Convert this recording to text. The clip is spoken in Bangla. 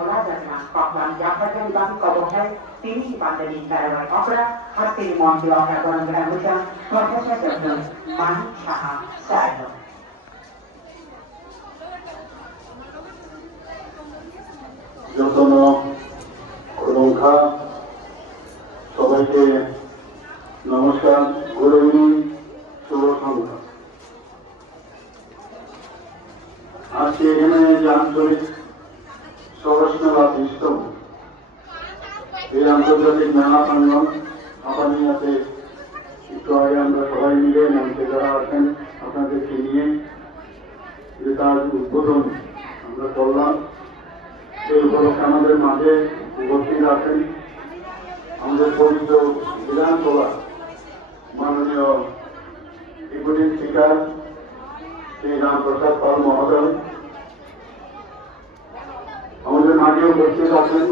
Mulazatnya Paklan yang terjadi bagi kawasan Sini Pandemi Daerah Opera Hati Monti Opera Negara Indonesia Profesor Dr. Mani Shaha Sayo. যতন রক্ষা সবাইকে নমস্কার, গুড ইভিনিং, শুভ সন্ধ্যা। আজকে এখানে যে আঞ্চলিক সদস্যরা দৃষ্ট এই আন্তর্জাতিক মেলা প্রাঙ্গণ হাঁপানিয়াতে একটু আগে আমরা সবাই মিলে মঞ্চে যারা আছেন আপনাদেরকে নিয়ে যে তার উদ্বোধন আমরা করলাম। এই উপলক্ষে আমাদের মাঝে উপস্থিত আছেন আমাদের পবিত্র বিধানসভা মাননীয় ডেপুটি স্পিকার শ্রী রামপ্রসাদ পাল মহোদয়, আমাদের মাঝে উপস্থিত আছেন